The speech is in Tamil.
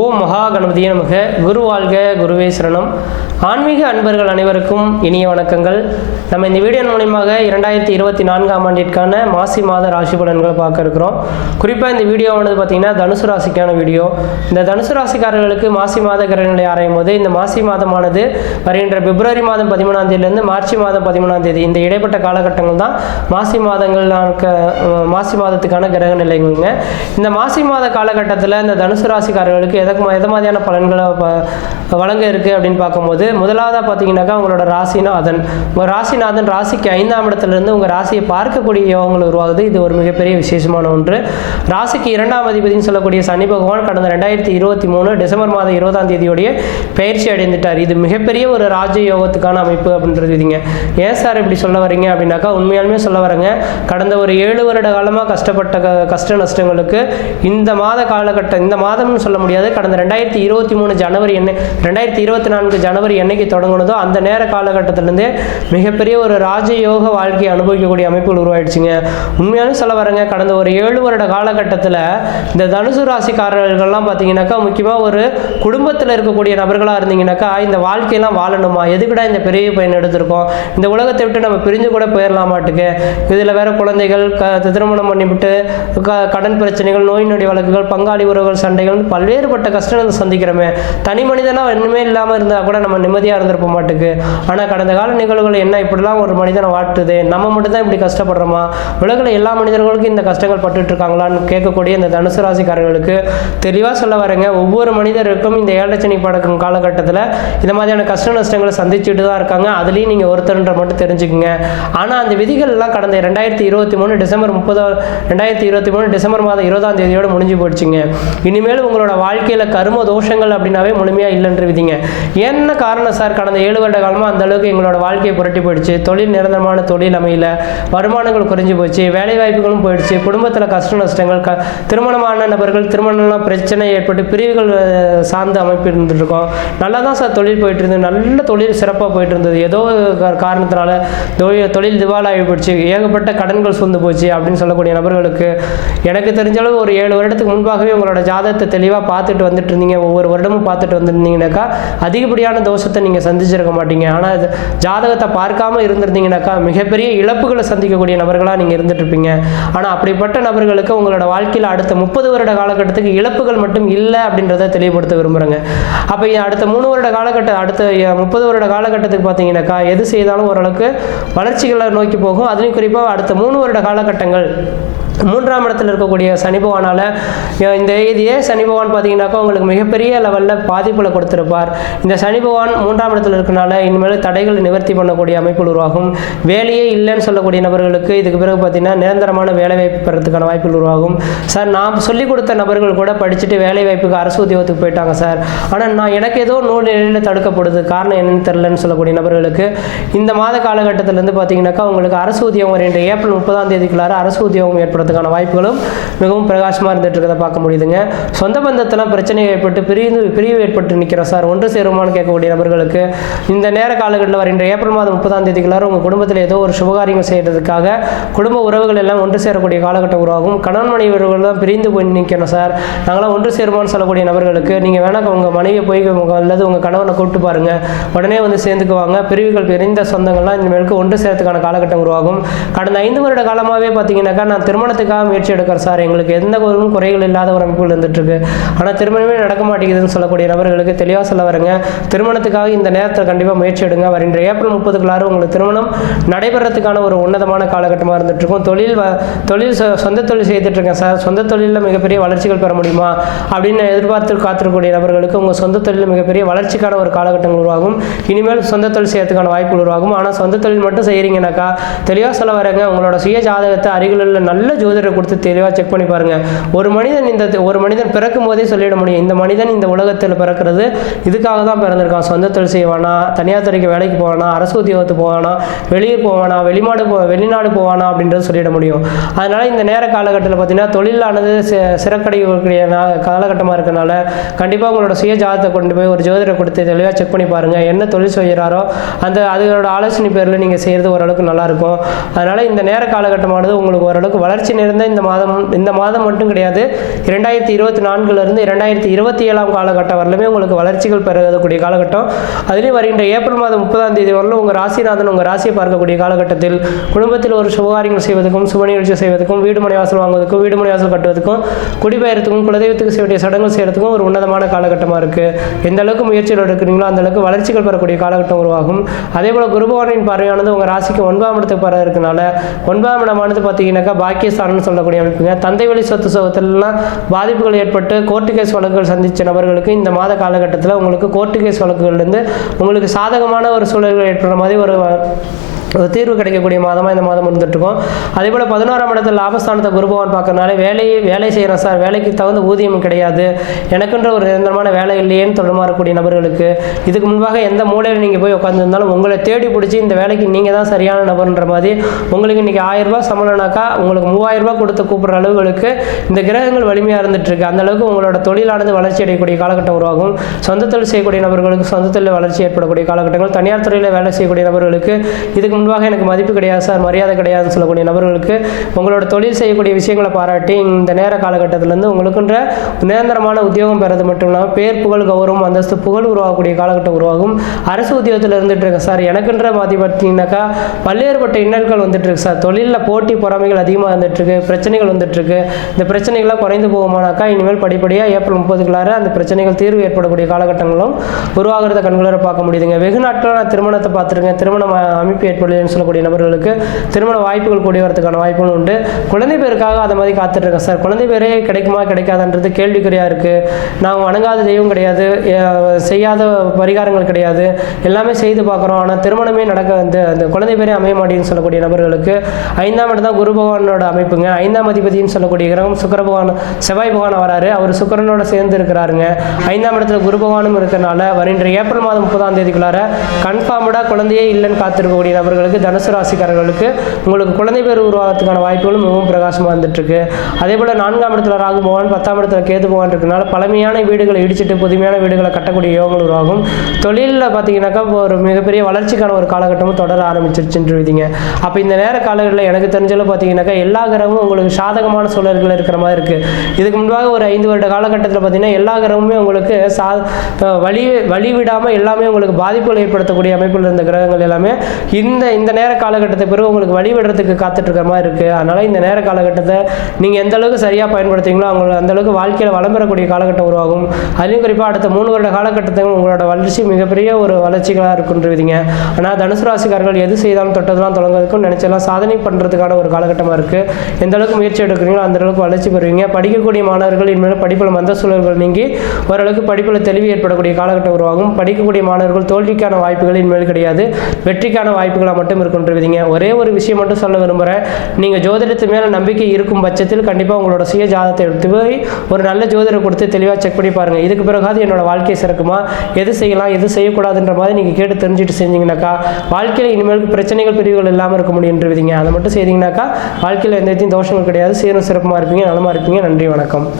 ஓம் மகா கணபதியே நமக. குரு வாழ்க, குருவே சரணம். ஆன்மீக அன்பர்கள் அனைவருக்கும் இனிய வணக்கங்கள். நம்ம இந்த வீடியோ மூலமாக 2024ஆம் ஆண்டிற்கான மாசி மாத ராசி பலன்களை பார்க்க இருக்கிறோம். குறிப்பாக இந்த வீடியோவானது பார்த்திங்கன்னா தனுசு ராசிக்கான வீடியோ. இந்த தனுசு ராசிக்காரர்களுக்கு மாசி மாத கிரகநிலை ஆராயும் போது இந்த மாசி மாதமானது வருகின்ற பிப்ரவரி மாதம் 13ஆம் தேதியிலிருந்து மார்ச் மாதம் 13ஆம் தேதி இந்த இடைப்பட்ட காலகட்டங்கள் தான் மாசி மாதத்துக்கான கிரக நிலைங்க. இந்த மாசி மாத காலகட்டத்தில் இந்த தனுசு ராசிக்காரர்களுக்கு எது மாதிரியான பலன்களை வழங்க இருக்குது அப்படின்னு பார்க்கும்போது, முதலாவதாக பார்த்தீங்கன்னாக்கா உங்களோட ராசிநாதன், உங்கள் ராசிநாதன் ராசிக்கு 5ஆம் இடத்துலேருந்து உங்கள் ராசியை பார்க்கக்கூடிய யோகங்கள் உருவாகுது. இது ஒரு மிகப்பெரிய விசேஷமான ஒன்று. ராசிக்கு 2ஆம் அதிபதினு சொல்லக்கூடிய சனி பகவான் கடந்த 2023 டிசம்பர் மாதம் 20ஆம் தேதியோடைய பயிற்சி அடைந்துட்டார். இது மிகப்பெரிய ஒரு ராஜ யோகத்துக்கான அமைப்பு அப்படின்றது இதுங்க. ஏன் சார் இப்படி சொல்ல வரீங்க அப்படின்னாக்கா, உண்மையாலுமே சொல்ல வரேங்க. கடந்த ஒரு 7 வருட காலமாக கஷ்டப்பட்ட கஷ்ட நஷ்டங்களுக்கு இந்த மாத காலகட்டம், இந்த மாதம்னு சொல்ல முடியாது, கடந்த 2023 ஜனவரி 2024 ஜனவரி என்னைக்கு தொடங்கணுதோ அந்த நேர காலகட்டத்திலேருந்தே மிகப்பெரிய ஒரு ராஜயோக வாழ்க்கையை அனுபவிக்கக்கூடிய அமைப்புகள் உருவாயிடுச்சுங்க. உண்மையாலும் சொல்ல வரேங்க, கடந்த ஒரு 7 வருட காலகட்டத்தில் இந்த தனுசு ராசிக்காரர்கள்லாம் பார்த்தீங்கன்னாக்கா, முக்கியமாக ஒரு குடும்பத்தில் இருக்கக்கூடிய நபர்களாக இருந்தீங்கன்னாக்கா, இந்த வாழ்க்கையெல்லாம் வாழணுமா, எதுக்குடா இந்த பெரிய பயன் எடுத்திருக்கோம், இந்த உலகத்தை விட்டு நம்ம பிரிஞ்சு கூட போயிடலாமாட்டுக்கு, இதில் வேற குழந்தைகள் திருமணம் பண்ணிவிட்டு கடன் பிரச்சனைகள், நோய் நொடி வழக்குகள், பங்காளி உறவுகள், சண்டைகள், பல்வேறுபட்ட கஷ்டங்களை சந்திக்கிறோமே. தனி மனிதனாக ஒன்றுமே இல்லாமல் இருந்தால் கூட நம்ம நிம்மதியாக இருந்திருப்ப மாட்டுக்கு. ஆனால் கடந்த கால நிகழ்வுகள் என்ன இப்படிலாம் ஒரு மனிதனை வாட்டுது, நம்ம மட்டும் தான் இப்படி கஷ்டப்படுறோமா, உலகில் எல்லா மனிதர்களுக்கும் இந்த கஷ்டங்கள் பட்டுட்டு இருக்காங்களான்னு கேட்கக்கூடிய இந்த தனுசு ராசிக்காரர்களுக்கு தெளிவாக சொல்ல வரேங்க. ஒவ்வொரு மனிதருக்கும் இந்த ஏழச்சனி படக்கும் காலகட்டத்தில் இந்த மாதிரியான கஷ்ட நஷ்டங்களை சந்திச்சுட்டு தான் இருக்காங்க. அதுலேயும் நீங்கள் ஒருத்தருன்ற மட்டும் தெரிஞ்சுக்குங்க. ஆனால் அந்த விதிகள் எல்லாம் கடந்த 2023 டிசம்பர் மாதம் 20ஆம் தேதியோடு முடிஞ்சு போயிடுச்சுங்க. இனிமேல் உங்களோட வாழ்க்கையில் கரும தோஷங்கள் அப்படின்னாவே முழுமையாக இல்லைன்ற விதிங்க. என்ன காரணம் சார், கடந்த 7 வருட காலமாக அந்த அளவுக்கு எங்களோட வாழ்க்கையை புரட்டி போயிடுச்சு, தொழில் நிரந்தரமான தொழில் அமையல, வருமானங்கள் குறைஞ்சி போச்சு, வேலை வாய்ப்புகளும் போயிடுச்சு, குடும்பத்தில் கஷ்ட நஷ்டங்கள், திருமணமான நபர்கள் திருமணம்லாம் பிரச்சனை ஏற்பட்டு பிரிவுகள் சார்ந்த அமைப்பு இருந்துட்டு இருக்கோம். நல்லா தான் சார் தொழில் போயிட்டு இருந்தது, நல்ல தொழில் சிறப்பாக போயிட்டு இருந்தது, ஏதோ காரணத்தினால தொழில் திவாலாகி போயிடுச்சு, ஏகப்பட்ட கடன்கள் சூழ்ந்து போச்சு அப்படின்னு சொல்லக்கூடிய நபர்களுக்கு எனக்கு தெரிஞ்சளவு ஒரு 7 வருடத்துக்கு முன்பாகவே உங்களோட ஜாதகத்தை தெளிவாக பார்த்துட்டு வந்துட்டு இருந்தீங்க, ஒவ்வொரு வருடமும் பார்த்துட்டு வந்துருந்தீங்கன்னாக்கா அதிகப்படியான தோஷத்தை நீங்கள் சந்திச்சிருக்க மாட்டீங்க. ஆனால் ஜாதகத்தை பார்க்காம இருந்திருந்தீங்கன்னாக்கா மிகப்பெரிய இழப்புகளை சந்திக்கக்கூடிய நபர்களாக நீங்கள் இருந்துட்டு இருப்பீங்க. ஆனால் அப்படிப்பட்ட நபர்களுக்கு உங்களோட வாழ்க்கையில் அடுத்த 30 வருட காலகட்டத்துக்கு இழப்புகள் மட்டும் இல்லை அப்படின்றத தெளிவுபடுத்த விரும்புகிறேங்க. அப்போ அடுத்த 3 வருட காலகட்டம், அடுத்த 30 வருட காலகட்டத்துக்கு பார்த்தீங்கன்னாக்கா எது செய்தாலும் ஓரளவுக்கு வளர்ச்சிகளை நோக்கி போகும். அதுலேயும் குறிப்பாக அடுத்த 3 வருட காலகட்டங்கள் 3ஆம் இடத்தில் இருக்கக்கூடிய சனி பகவானால் இதே சனி பகவான் பார்த்தீங்கன்னாக்கா உங்களுக்கு மிகப்பெரிய லெவலில் பாதிப்புகளை கொடுத்துருப்பார். இந்த சனி பகவான் 3ஆம் இடத்தில் இருக்கனால இனிமேல் தடைகளை நிவர்த்தி பண்ணக்கூடிய அமைப்பு உருவாகும். வேலையே இல்லைன்னு சொல்லக்கூடிய நபர்களுக்கு இதுக்கு பிறகு பார்த்தீங்கன்னா நிரந்தரமான வேலை வாய்ப்பு பெறதுக்கான வாய்ப்புகள் உருவாகும். சார், நான் சொல்லிக் கொடுத்த நபர்கள் கூட படிச்சுட்டு வேலை வாய்ப்புக்கு அரசு உத்தியோகத்துக்கு போயிட்டாங்க சார், ஆனால் எனக்கு ஏதோ நூல் நிலையில் தடுக்கப்படுது, காரணம் என்னன்னு தெரிலன்னு சொல்லக்கூடிய நபர்களுக்கு இந்த மாத காலகட்டத்திலேருந்து பார்த்தீங்கன்னாக்கா உங்களுக்கு அரசு உத்தியோகம் வருகின்ற ஏப்ரல் 30ஆம் தேதிக்குள்ளார அரசு உத்தியோகம் ஏற்படுறதுக்கான வாய்ப்புகளும் மிகவும் பிரகாசமாக இருந்துட்டு இருக்கிறத பார்க்க முடியுதுங்க. சொந்த பந்தத்தெல்லாம் பிரச்சனை ஏற்பட்டு பிரிவு ஏற்பட்டு நிற்கிறோம் சார், ஒன்று சேருமான்னு கேட்கக்கூடிய நபர்களுக்கு இந்த நேர காலகட்டத்தில் வருகின்ற ஏப்ரல் மாதம் 30ஆம் தேதிக்குள்ளார உங்கள் குடும்பத்தில் ஏதோ ஒரு சுபகாரியங்கள் செய்கிறதுக்காக குடும்ப உறவுகள் எல்லாம் ஒன்று சேரக்கூடிய காலகட்டம் உருவாகும். கணவன் மனைவி உறவுகள் தான் பிரிந்து போய் நிற்கணும் சார், நாங்களாம் ஒன்று சேருமான்னு சொல்லக்கூடிய நபர்களுக்கு நீங்கள் வேணா உங்கள் மனைவியை போய் அல்லது உங்கள் கணவனை கூப்பிட்டு பாருங்கள், உடனே வந்து சேர்ந்துக்குவாங்க. பிரிவுகள் பிரிந்த சொந்தங்கள்லாம் இனிமேலுக்கு ஒன்று சேர்த்துக்கான காலகட்டம் உருவாகும். கடந்த 5 வருட காலமாகவே பார்த்தீங்கன்னாக்கா நான் திருமணத்துக்காக முயற்சி எடுக்கிறேன் சார், எங்களுக்கு எந்த ஒரு குறைகள் இல்லாத ஒரு அமைப்புகள் இருந்துட்டு இருக்கு, ஆனால் திருமணமே நடக்க மாட்டேங்குதுன்னு சொல்லக்கூடிய நபர்களுக்கு தெளிவாக சொல்ல வரேங்க. திருமணத்துக்காக இந்த நேரத்தில் கண்டிப்பாக முயற்சி எடுங்க. வருகின்ற ஏப்ரல் 30க்குள்ளார உங்களுக்கு திருமணம் நடைபெறத்துக்கான ஒரு உன்னதமான காலகட்டமாக இருந்துட்டு இருக்கும். சொந்த தொழில் செய்துட்டு இருக்கேன் சார், சொந்த தொழிலில் மிகப்பெரிய வளர்ச்சிகள் பெற முடியுமா அப்படின்னு எதிர்பார்த்து காத்திருக்கக்கூடிய நபர்களுக்கு உங்கள் சொந்த தொழில் மிகப்பெரிய வளர்ச்சிக்கான ஒரு காலகட்டங்கள் உருவாகும். இனிமேல் சொந்த தொழில் செய்யறதுக்கான வாய்ப்புகள் உருவாகும். ஆனால் சொந்த தொழில் மட்டும் செய்கிறீங்கன்னாக்கா தெளிவாக சொல்ல வரேங்க, உங்களோட சுய ஜாதகத்தை அருகில் உள்ள நல்ல ஜோதிடரை கொடுத்து தெளிவாக செக் பண்ணி பாருங்க. ஒரு மனிதன் பிறக்கும் போதே சொல்லிட முடியும், இந்த மனிதன் இந்த உலகத்தில் பிறக்கிறது இதுக்காக தான் பிறந்திருக்கான், சொந்த தொழில் செய்வானா, தனியார் துறைக்கு வேலைக்கு போவானா, அரசு உத்தியோகத்துக்கு போவானா, வெளியூர் போவானா, வெளிநாடு போவானா அப்படின்றது சொல்லிட முடியும். அதனால இந்த நேர காலகட்டத்தில் பார்த்தீங்கன்னா தொழிலானது சிறக்கடையக்கூடிய காலகட்டமாக இருக்கனால கண்டிப்பாக உங்களோட சுய ஜாதகத்தை கொண்டு போய் ஒரு ஜோதிடரை கொடுத்து தெளிவாக செக் பண்ணி பாருங்க. என்ன தொழில் செய்கிறாரோ அதோட ஆலோசனை பேரில் நீங்கள் செய்கிறது ஓரளவுக்கு நல்லாயிருக்கும். அதனால் இந்த நேர காலகட்டமானது உங்களுக்கு ஓரளவுக்கு வளர்ச்சி வளர்ச்சி நிறைந்த இந்த மாதம் மட்டும் கிடையாது, 2024 2027 காலகட்டம் வரலுமே உங்களுக்கு வளர்ச்சிகள் பெறக்கூடிய காலகட்டம். அதுலேயும் வருகின்ற ஏப்ரல் மாதம் 30 வரலும் உங்கள் ராசிநாதன் உங்கள் ராசியை பார்க்கக்கூடிய காலகட்டத்தில் குடும்பத்தில் ஒரு சுபகாரியங்கள் செய்வதற்கும், சுப நிகழ்ச்சி செய்வதற்கும், வீடு மனை வாசல் வாங்குவதற்கும், வீடு மனை வாசல் கட்டுவதற்கும், குடிபெயர்த்துக்கும், குலதெய்வத்துக்கு செய்ய வேண்டிய சடங்குகள் செய்யறதுக்கும் ஒரு உன்னதமான காலகட்டமாக இருக்குது. எந்த அளவுக்கு முயற்சிகள் எடுக்கிறீங்களோ அந்த அளவுக்கு வளர்ச்சிகள் பெறக்கூடிய காலகட்டம் உருவாகும். அதே போல் குரு பகவானின் பார்வையானது உங்கள் ராசிக்கு 9ஆம் இடத்துக்கு பர இருக்கனால 9ஆம் இடமானது பார்த்தீங்கன்னாக்கா பாக்கியஸ்தானம்னு சொல்லக்கூடிய அமைப்புங்க. தந்தை வழி சொத்து சுகத்திலாம் பாதிப்புகள் ஏற்பட்டு கோர்ட்டு கேஸ் வழக்குகள் சந்தித்த நபர்களுக்கு இந்த மாத காலகட்டத்தில் உங்களுக்கு கோர்ட்டு கேஸ் வழக்குகள்லேருந்து உங்களுக்கு சாதகமான ஒரு சூழல்கள் ஏற்படுற மாதிரி ஒரு தீர்வு கிடைக்கக்கூடிய மாதமாக இந்த மாதம் இருந்துகிட்ருக்கோம். அதே போல் 11ஆம் இடத்துல லாபஸ்தானத்தை குரு பகவான் பார்க்கறனால வேலை செய்கிறேன் சார், வேலைக்கு தகுந்த ஊதியம் கிடையாது, எனக்குன்ற ஒரு நிரந்தரமான வேலை இல்லையேன்னு தொடர்பாக இருக்கக்கூடிய நபர்களுக்கு, இதுக்கு முன்பாக எந்த மூலையில் நீங்கள் போய் உட்காந்துருந்தாலும் உங்களை தேடி பிடிச்சி இந்த வேலைக்கு நீங்கள் தான் சரியான நபர்ன்ற மாதிரி உங்களுக்கு இன்றைக்கி 1000 ரூபாய் சம்பளம்னாக்கா உங்களுக்கு 3000 ரூபாய் கொடுத்து கூப்பிட்ற அளவுகளுக்கு இந்த கிரகங்கள் வலிமையாக இருந்துகிட்ருக்கு. அந்தளவுக்கு உங்களோட தொழிலானது வளர்ச்சி அடையக்கூடிய காலகட்டம் உருவாகும். சொந்த தொழில் செய்யக்கூடிய நபர்களுக்கு சொந்த தொழில் வளர்ச்சி ஏற்படக்கூடிய காலகட்டங்கள், தனியார் துறையில் வேலை செய்யக்கூடிய நபர்களுக்கு இதுக்கு முன்பாக எனக்கு மதிப்பு கிடையாது சார், மரியாதை கிடையாதுன்னு சொல்லக்கூடிய நபர்களுக்கு உங்களோட தொழில் செய்யக்கூடிய விஷயங்களை பாராட்டி இந்த நேர காலகட்டத்திலேருந்து உங்களுக்குன்ற நிரந்தரமான உத்தியோகம் பெறது மட்டும் இல்லாமல் பேர் புகழ் கௌரவம் அந்தஸ்து புகழ் உருவாகக்கூடிய காலகட்டம் உருவாகும். அரசு உத்தியோகத்தில் இருந்துட்டு இருக்கு சார், எனக்குன்ற மாதிரி பார்த்தீங்கன்னாக்கா பல்வேறுபட்ட இன்னல்கள் வந்துட்டு இருக்கு சார், தொழிலில் போட்டி பொறாமைகள் அதிகமாக வந்துட்டுருக்கு, பிரச்சனைகள் வந்துட்டுருக்கு. இந்த பிரச்சனைகள்லாம் குறைந்து போகுமானாக்கா இனிமேல் படிப்படியாக ஏப்ரல் 30க்குள்ளார அந்த பிரச்சனைகள் தீர்வு ஏற்படக்கூடிய காலகட்டங்களும் உருவாகிறத கண்குளர பார்க்க முடியுதுங்க. வெகு நாட்கள் நான் திருமணத்தை பார்த்துருக்கேன், திருமணம் அமைப்பு ஏற்படுதுன்னு சொல்லக்கூடிய நபர்களுக்கு திருமண வாய்ப்புகள் கூடி வரதுக்கான வாய்ப்புகள் உண்டு. குழந்தை பேருக்காக அதை மாதிரி காத்துட்டு இருக்கேன் சார், குழந்தை பேரே கிடைக்குமா கிடைக்காதுன்றது கேள்விக்குறியாக இருக்குது. நான் வணங்காத தெய்வம் கிடையாது, செய்யாத பரிகாரங்கள் கிடையாது, எல்லாமே செய்து பார்க்குறோம், ஆனால் திருமணமே நடக்க அந்த குழந்தை பேரே அமைய மாட்டேன்னு சொல்லக்கூடிய நபர்களுக்கு 5ஆம் இடம் தான் குரு பகவானோட அமைப்புங்க. 5ஆம் அதிபதினு சொல்லக்கூடிய கிரகம் சுக்கிர பகவான், செவ்வாய் பகவான் வராரு, அவர் சுக்கிரனோட சேர்ந்து இருக்கிறாருங்க. 5ஆம் இடத்துல குரு பகவானும் இருக்கிறனால வருகின்ற ஏப்ரல் மாதம் 30ஆம் தேதிக்குள்ளார கன்ஃபார்ம்டாக குழந்தையே இல்லைன்னு காத்திருக்கக்கூடிய நபர்களுக்கு, தனுசு ராசிக்காரர்களுக்கு உங்களுக்கு குழந்தை பேர் உருவாகிறதுக்கான வாய்ப்புகளும் மிகவும் பிரகாசமாக வந்துட்டுருக்கு. அதே போல் 4ஆம் இடத்துல ராகு பகவான், 10ஆம் இடத்துல கேது பகவான் இருக்கனால பழமையான வீடுகளை இடிச்சிட்டு புதுமையான வீடுகளை கட்டக்கூடிய யோகங்கள் உருவாகும். தொழிலில் பார்த்தீங்கன்னாக்கா ஒரு மிகப்பெரிய வளர்ச்சிக்கான ஒரு காலகட்டமும் தொடர ஆரம்பிச்சிருச்சுன்னு விதிங்க. அப்போ இந்த நேர காலங்களில் எனக்கு தெரிஞ்சளவு பார்த்தீங்கன்னாக்கா எல்லா கிரகமும் உங்களுக்கு சாதகமான சூழல்கள் இருக்கிற மாதிரி இருக்குது. இதுக்கு முன்பாக ஒரு 5 வருட காலகட்டத்தில் பார்த்தீங்கன்னா எல்லா கிரகமுமே உங்களுக்கு வழி விடாமல் எல்லாமே உங்களுக்கு பாதிப்புகள் ஏற்படுத்தக்கூடிய அமைப்பில் இருந்த கிரகங்கள் எல்லாமே இந்த நேர காலகட்டத்தை பிறகு உங்களுக்கு வழிவிடுறதுக்கு காத்துட்டு இருக்கிற மாதிரி இருக்குது. அதனால் இந்த நேர காலகட்டத்தை நீங்கள் எந்த அளவுக்கு சரியாக பயன்படுத்துவீங்களோ அவங்களுக்கு அந்த அளவுக்கு வாழ்க்கையில் வளம் பெறக்கூடிய காலகட்டம் உருவாகும். அதுலேயும் குறிப்பாக அடுத்த 3 வருட காலகட்டத்தில் உங்களோட வளர்ச்சி மிகப்பெரிய ஒரு வளர்ச்சிகளாக இருக்குன்றீங்க. ஆனால் தனுசு ராசிக்காரர்கள் எது செய்தாலும் தொட்டதெல்லாம் தொடங்குறதுக்கும் நினைச்செல்லாம் சாதனை பண்ணுறதுக்கான ஒரு காலகட்டமாக இருக்குது. எந்த அளவுக்கு முயற்சி எடுக்கிறீங்களோ அந்த அளவுக்கு வளர்ச்சி பெறுவீங்க. படிக்கக்கூடிய மாணவர்கள் இனிமேல் படிப்பில் மந்த சூழல்கள் நீங்கி ஓரளவுக்கு படிப்பில் தெளிவு ஏற்படக்கூடிய காலகட்டம் உருவாகும். படிக்கக்கூடிய மாணவர்கள் தோல்விக்கான வாய்ப்புகள் இனிமேல் கிடையாது, வெற்றிக்கான வாய்ப்புகளாக மட்டும் இருக்குன்றீங்க. ஒரே ஒரு விஷயம் மட்டும் சொல்ல விரும்புகிறேன், நீங்கள் ஜோதிடத்து மேலே நம்பிக்கை இருக்கும் பட்சத்தில் கண்டிப்பாக உங்களோட சுய ஜாதகத்தை எடுத்து போய் ஒரு நல்ல ஜோதிடர் கொடுத்து தெளிவாக செக் பண்ணி பாருங்கள். இதுக்கு பிறகாது என்னோட வாழ்க்கை சிறக்குமா, எது செய்யலாம் எது செய்யக்கூடாதுன்ற மாதிரி நீங்கள் கேட்டு தெரிஞ்சுட்டு செஞ்சீங்கன்னாக்கா வாழ்க்கையில் இனிமேல் பிரச்சனைகள் பிரிவுகள் இல்லாமல் இருக்க முடியுன்றீங்க. அதை மட்டும் செய்தீங்கன்னாக்கா வாழ்க்கையில் எந்த தோஷங்கள் கிடையாது, சீரும் சிறப்புமாக இருப்பீங்க, நலமாக இருப்பீங்க. நன்றி, வணக்கம்.